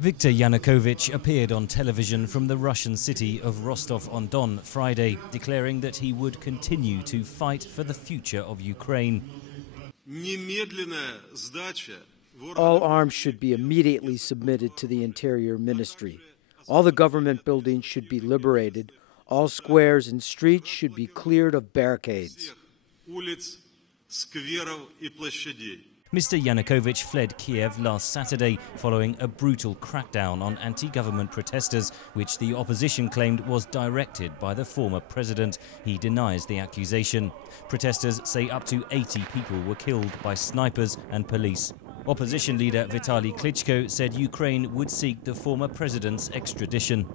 Viktor Yanukovych appeared on television from the Russian city of Rostov-on-Don Friday, declaring that he would continue to fight for the future of Ukraine. All arms should be immediately submitted to the Interior Ministry. All the government buildings should be liberated. All squares and streets should be cleared of barricades. Mr. Yanukovych fled Kyiv last Saturday following a brutal crackdown on anti-government protesters, which the opposition claimed was directed by the former president. He denies the accusation. Protesters say up to 80 people were killed by snipers and police. Opposition leader Vitaly Klitschko said Ukraine would seek the former president's extradition.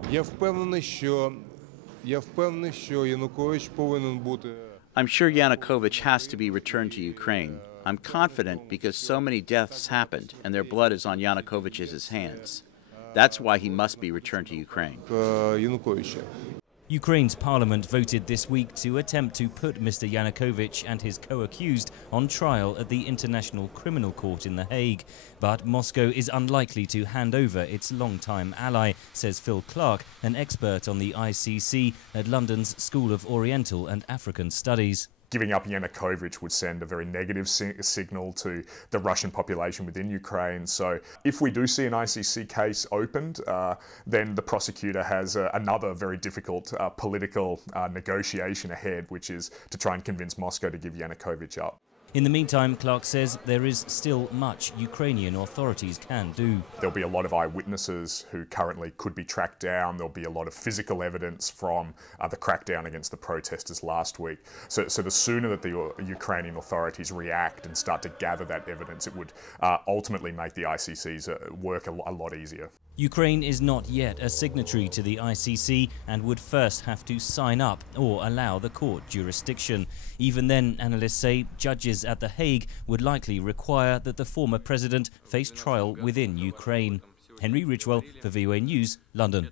I'm sure Yanukovych has to be returned to Ukraine. I'm confident because so many deaths happened and their blood is on Yanukovych's hands. That's why he must be returned to Ukraine. Ukraine's parliament voted this week to attempt to put Mr. Yanukovych and his co-accused on trial at the International Criminal Court in The Hague. But Moscow is unlikely to hand over its longtime ally, says Phil Clark, an expert on the ICC at London's School of Oriental and African Studies. Giving up Yanukovych would send a very negative signal to the Russian population within Ukraine. So if we do see an ICC case opened, then the prosecutor has another very difficult political negotiation ahead, which is to try and convince Moscow to give Yanukovych up. In the meantime, Clark says there is still much Ukrainian authorities can do. There'll be a lot of eyewitnesses who currently could be tracked down. There'll be a lot of physical evidence from the crackdown against the protesters last week. So the sooner that the Ukrainian authorities react and start to gather that evidence, it would ultimately make the ICC's work a lot easier. Ukraine is not yet a signatory to the ICC and would first have to sign up or allow the court jurisdiction. Even then, analysts say judges at The Hague would likely require that the former president face trial within Ukraine. Henry Ridgwell for VOA News, London.